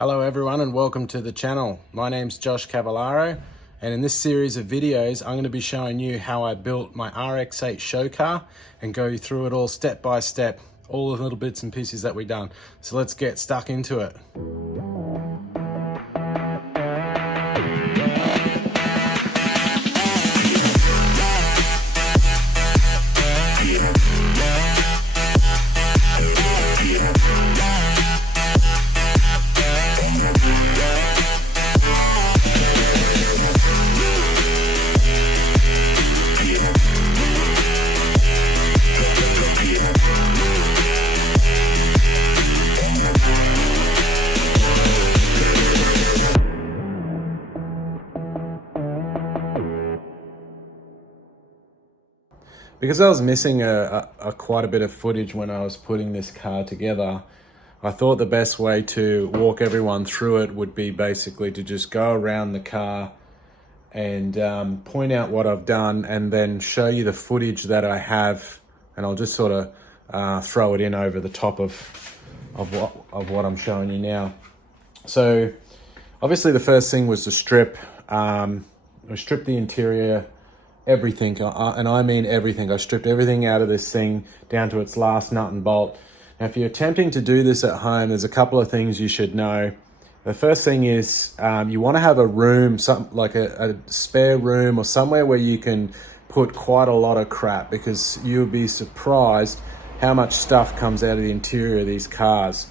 Hello everyone and welcome to the channel. My name's Josh Cavallaro, and in this series of videos I'm going to be showing you how I built my RX8 show car and go through it all step by step, all the little bits and pieces that we've done. So let's get stuck into it. Because I was missing quite a bit of footage when I was putting this car together, I thought the best way to walk everyone through it would be basically to just go around the car and point out what I've done and then show you the footage that I have, and I'll just sort of throw it in over the top of what I'm showing you now. So obviously the first thing was to strip. I stripped the interior, everything, and I mean everything. I stripped everything out of this thing down to its last nut and bolt. Now, if you're attempting to do this at home, there's a couple of things you should know. The first thing is you want to have a room, like a spare room or somewhere where you can put quite a lot of crap, because you'll be surprised how much stuff comes out of the interior of these cars.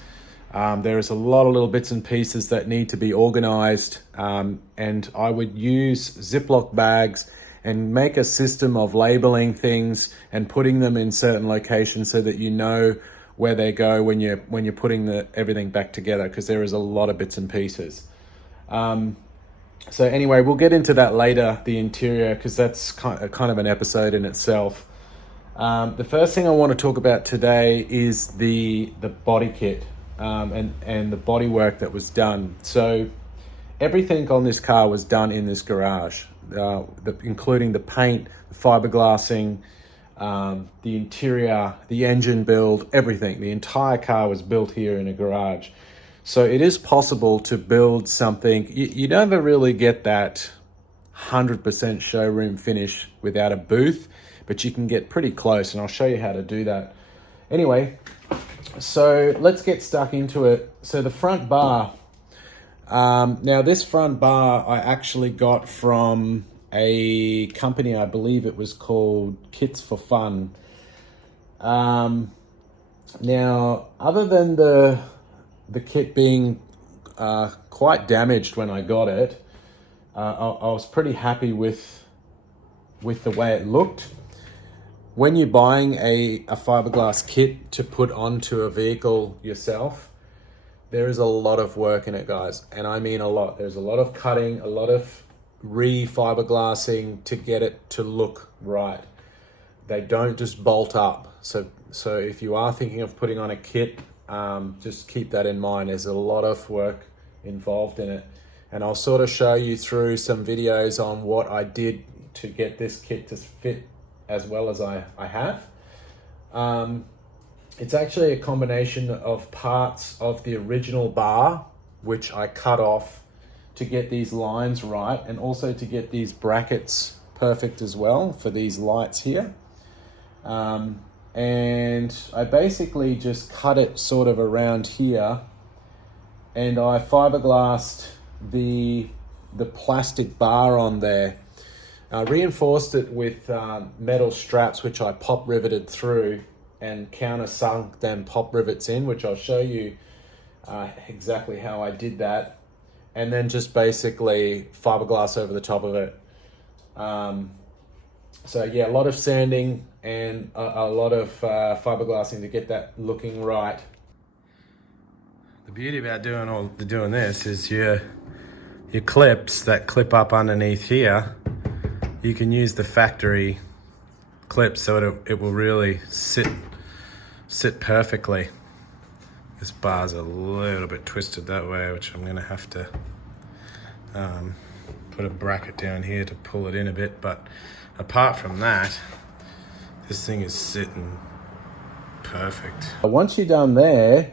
There is a lot of little bits and pieces that need to be organized, and I would use Ziploc bags and make a system of labeling things and putting them in certain locations so that you know where they go when you're putting everything back together, because there is a lot of bits and pieces. So anyway, we'll get into that later, the interior, because that's kind of an episode in itself. The first thing I want to talk about today is the body kit and the body work that was done. So everything on this car was done in this garage, including the paint, the fiberglassing, the interior, the engine build, everything. The entire car was built here in a garage. So it is possible to build something. You never really get that 100% showroom finish without a booth, but you can get pretty close, and I'll show you how to do that. Anyway, so let's get stuck into it. So the front bar. Now this front bar I actually got from a company, I believe it was called Kits for Fun. Now, other than the kit being quite damaged when I got it, I was pretty happy with the way it looked. When you're buying a fiberglass kit to put onto a vehicle yourself, there is a lot of work in it, guys, and I mean a lot. There's a lot of cutting, a lot of re-fiberglassing to get it to look right. They don't just bolt up. So if you are thinking of putting on a kit, just keep that in mind. There's a lot of work involved in it, and I'll sort of show you through some videos on what I did to get this kit to fit as well as I have. It's actually a combination of parts of the original bar, which I cut off to get these lines right, and also to get these brackets perfect as well for these lights here. And I basically just cut it sort of around here, and I fiberglassed the plastic bar on there. I reinforced it with metal straps, which I pop riveted through and countersunk them pop rivets in, which I'll show you exactly how I did that. And then just basically fiberglass over the top of it. So yeah, a lot of sanding and a lot of fiberglassing to get that looking right. The beauty about doing this is your clips that clip up underneath here, you can use the factory clips, so it will really sit perfectly. This bar's a little bit twisted that way, which I'm gonna have to put a bracket down here to pull it in a bit, but apart from that, this thing is sitting perfect. Once you're done there,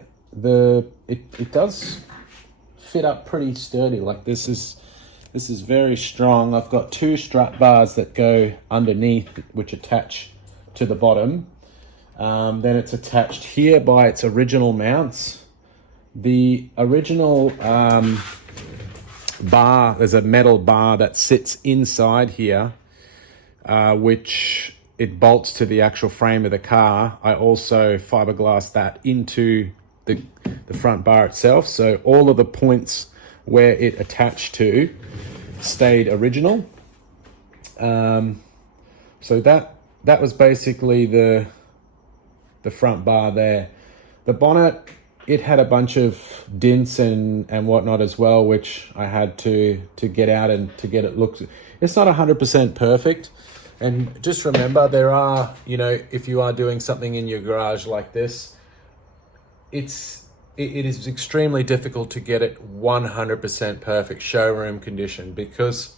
it does fit up pretty sturdy. Like this is very strong. I've got 2 strut bars that go underneath, which attach to the bottom. Then it's attached here by its original mounts. The original bar, there's a metal bar that sits inside here, which it bolts to the actual frame of the car. I also fiberglass that into the front bar itself. So all of the points where it attached to stayed original. So that was basically the front bar there. The bonnet, it had a bunch of dints and whatnot as well, which I had to get out and to get it look. It's not 100% perfect. And just remember, there are, you know, if you are doing something in your garage like this, it is extremely difficult to get it 100% perfect showroom condition, because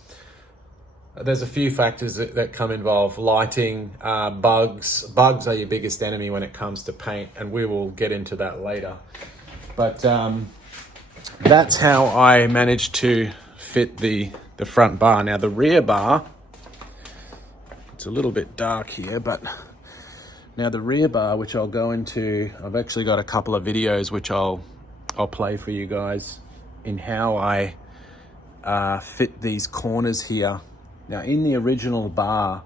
there's a few factors that come involved. Lighting, bugs. Bugs are your biggest enemy when it comes to paint, and we will get into that later. But that's how I managed to fit the front bar. Now the rear bar, it's a little bit dark here, but now the rear bar, which I'll go into, I've actually got a couple of videos which I'll play for you guys in how I fit these corners here. Now in the original bar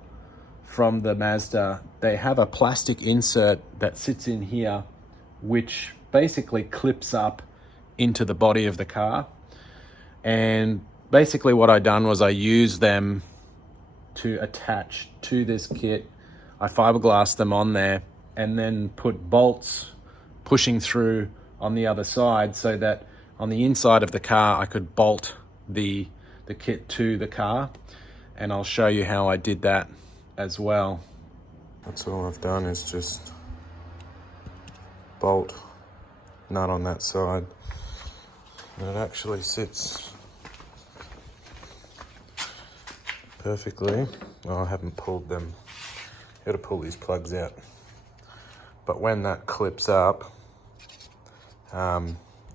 from the Mazda, they have a plastic insert that sits in here, which basically clips up into the body of the car. And basically what I done was I used them to attach to this kit. I fiberglassed them on there and then put bolts pushing through on the other side, so that on the inside of the car I could bolt the kit to the car. And I'll show you how I did that as well. That's all I've done, is just bolt nut on that side, and it actually sits perfectly. Oh, I haven't pulled them. Got to pull these plugs out. But when that clips up,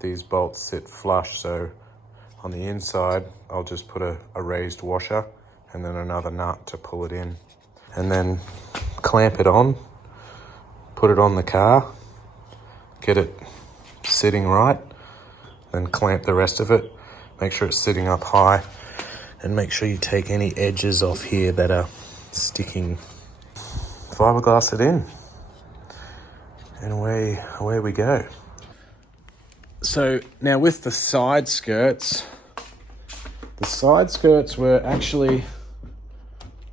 these bolts sit flush, so on the inside I'll just put a raised washer and then another nut to pull it in, and then clamp it on, put it on the car, get it sitting right, then clamp the rest of it, make sure it's sitting up high, and make sure you take any edges off here that are sticking. Fiberglass it in, and away we go. So now with the side skirts were actually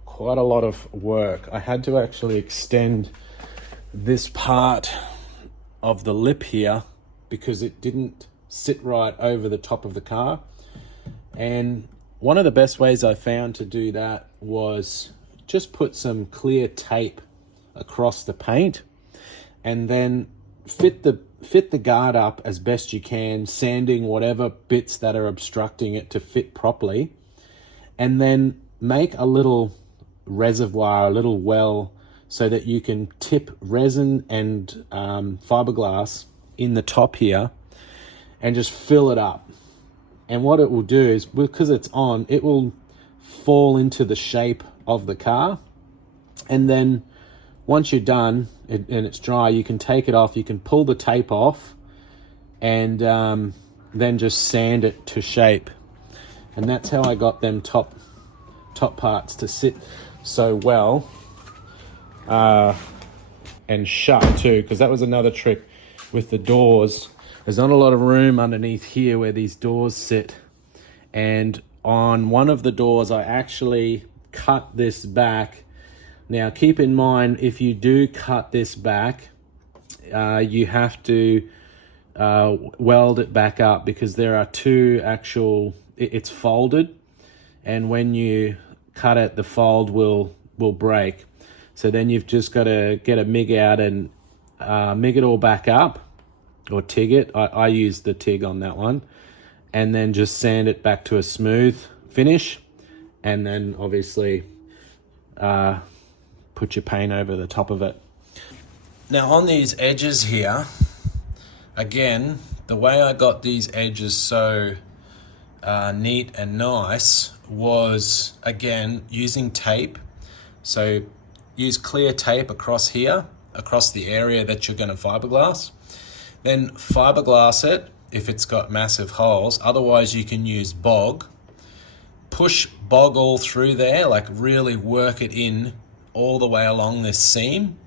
quite a lot of work. I had to actually extend this part of the lip here because it didn't sit right over the top of the car. And one of the best ways I found to do that was just put some clear tape across the paint, and then fit the guard up as best you can, sanding whatever bits that are obstructing it to fit properly, and then make a little reservoir, a little well, so that you can tip resin and fiberglass in the top here and just fill it up. And what it will do is, because it's on, it will fall into the shape of the car. And then once you're done and it's dry, you can take it off, you can pull the tape off, and then just sand it to shape. And that's how I got them top parts to sit so well and shut too, because that was another trick with the doors. There's not a lot of room underneath here where these doors sit, and on one of the doors I actually cut this back. Now keep in mind, if you do cut this back, you have to weld it back up, because there are two actual, it's folded, and when you cut it, the fold will break. So then you've just got to get a MIG out and MIG it all back up, or TIG it. I use the TIG on that one, and then just sand it back to a smooth finish, and then obviously put your paint over the top of it. Now on these edges here, again, The way I got these edges so neat and nice was, again, using tape. So use clear tape across here, across the area that you're going to fiberglass. Then fiberglass it if it's got massive holes. Otherwise you can use bog. Push bog all through there, like really work it in all the way along this seam,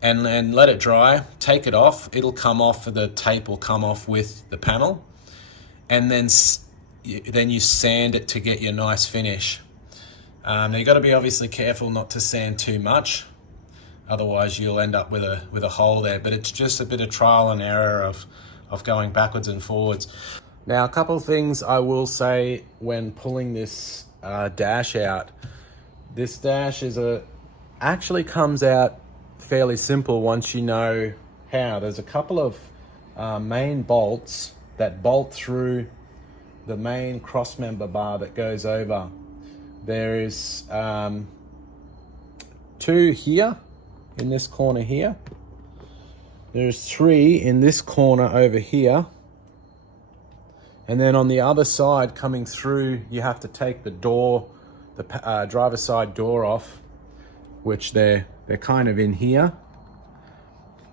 and then let it dry. Take it off. It'll come off, the tape will come off with the panel, and then you sand it to get your nice finish. Now you got to be obviously careful not to sand too much, otherwise you'll end up with a hole there. But it's just a bit of trial and error of going backwards and forwards. Now, a couple of things I will say when pulling this dash out. This dash actually comes out fairly simple once you know how. There's a couple of main bolts that bolt through the main crossmember bar that goes over. There is 2 here in this corner here. There's 3 in this corner over here. And then on the other side coming through, you have to take the door, the driver's side door off, which they're kind of in here.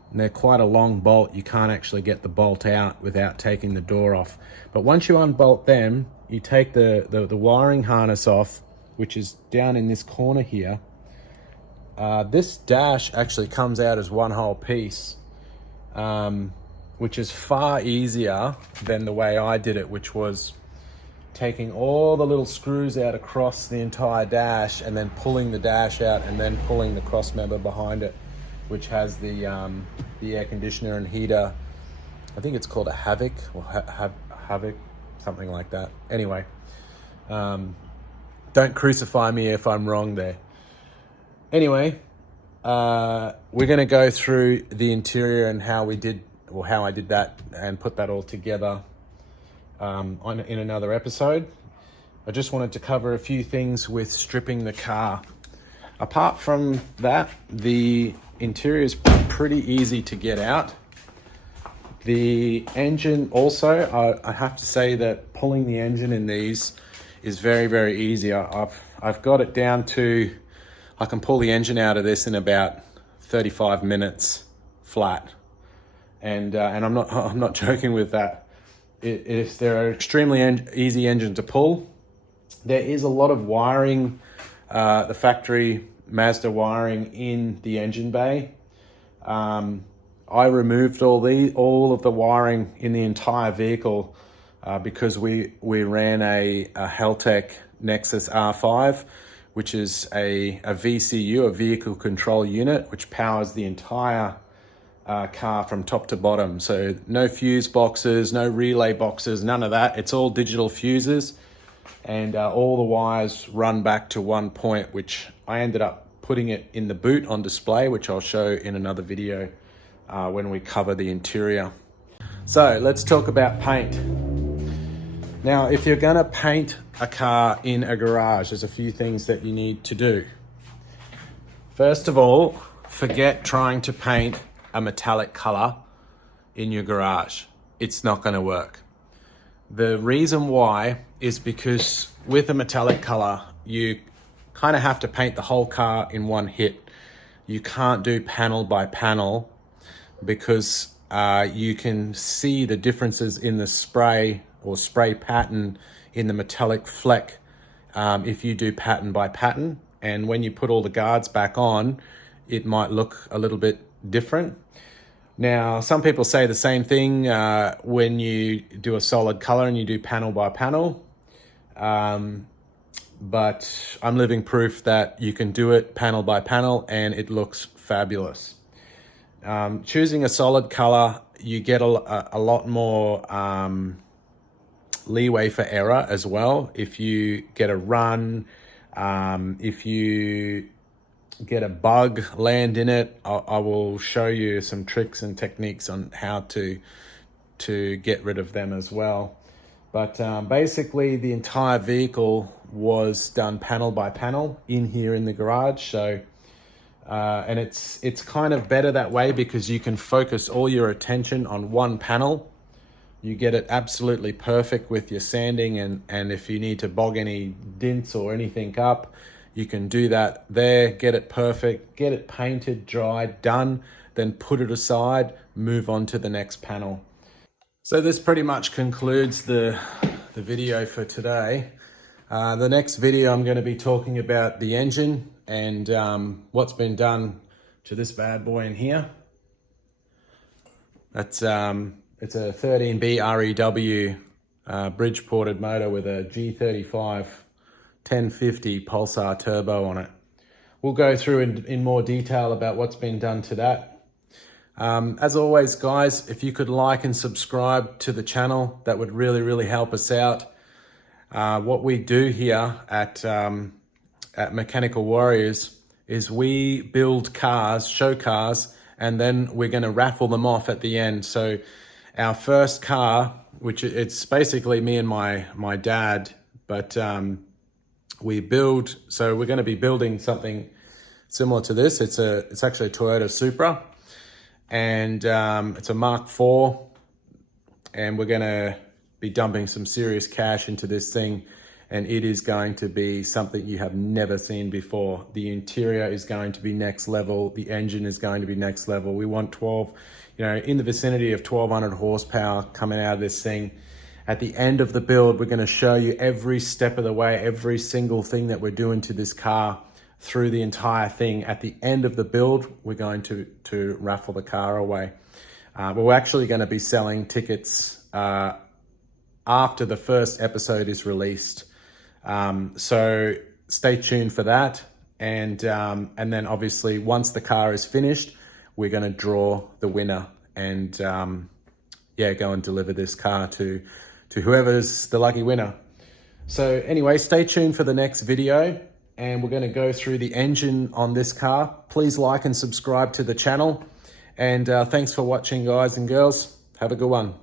And they're quite a long bolt. You can't actually get the bolt out without taking the door off. But once you unbolt them, you take the wiring harness off, which is down in this corner here. This dash actually comes out as one whole piece. Which is far easier than the way I did it, which was taking all the little screws out across the entire dash and then pulling the dash out and then pulling the cross member behind it, which has the air conditioner and heater. I think it's called a Havoc or Havoc, something like that. Anyway, don't crucify me if I'm wrong there. Anyway, we're going to go through the interior and how I did that and put that all together in another episode. I just wanted to cover a few things with stripping the car. Apart from that, the interior is pretty easy to get out. The engine also, I have to say that pulling the engine in these is very, very easy. I've got it down to, I can pull the engine out of this in about 35 minutes flat. And I'm not joking with that. They're an extremely easy engine to pull. There is a lot of wiring, the factory Mazda wiring in the engine bay. I removed all of the wiring in the entire vehicle because we ran a Heltec Nexus R5, which is a VCU, a vehicle control unit, which powers the entire car from top to bottom. So no fuse boxes, no relay boxes, none of that. It's all digital fuses, and all the wires run back to one point, which I ended up putting it in the boot on display, which I'll show in another video when we cover the interior. So let's talk about paint. Now, if you're gonna paint a car in a garage, there's a few things that you need to do. First of all, forget trying to paint a metallic color in your garage. It's not going to work. The reason why is because with a metallic color, you kind of have to paint the whole car in one hit. You can't do panel by panel because you can see the differences in the spray or spray pattern in the metallic fleck if you do pattern by pattern. And when you put all the guards back on, it might look a little bit different. Now, some people say the same thing when you do a solid color and you do panel by panel. But I'm living proof that you can do it panel by panel and it looks fabulous. Choosing a solid color, you get a lot more leeway for error as well. If you get a run, if you get a bug land in it, I will show you some tricks and techniques on how to get rid of them as well. But basically the entire vehicle was done panel by panel in here in the garage. So and it's kind of better that way because you can focus all your attention on one panel You get it absolutely perfect with your sanding, and if you need to bog any dints or anything up, you can do that there, get it perfect, get it painted, dried, done, then put it aside, move on to the next panel. So this pretty much concludes the video for today. The next video I'm going to be talking about the engine and what's been done to this bad boy in here. That's it's a 13B REW bridge ported motor with a G35 1050 Pulsar turbo on it. We'll go through in more detail about what's been done to that. As always, guys, if you could like and subscribe to the channel, that would really help us out. What we do here at Mechanical Warriors is we build cars, show cars, and then we're going to raffle them off at the end. So our first car, which it's basically me and my dad, but we build, so we're going to be building something similar to this. It's actually a Toyota Supra, and it's a Mark IV, and we're going to be dumping some serious cash into this thing, and it is going to be something you have never seen before. The interior is going to be next level. The engine is going to be next level. We want 12, in the vicinity of 1200 horsepower coming out of this thing. At the end of the build, we're going to show you every step of the way, every single thing that we're doing to this car through the entire thing. At the end of the build, we're going to raffle the car away. But we're actually going to be selling tickets after the first episode is released. So stay tuned for that. And then obviously once the car is finished, we're going to draw the winner and go and deliver this car to whoever's the lucky winner. So anyway, stay tuned for the next video, and we're going to go through the engine on this car. Please like and subscribe to the channel. And thanks for watching, guys and girls. Have a good one.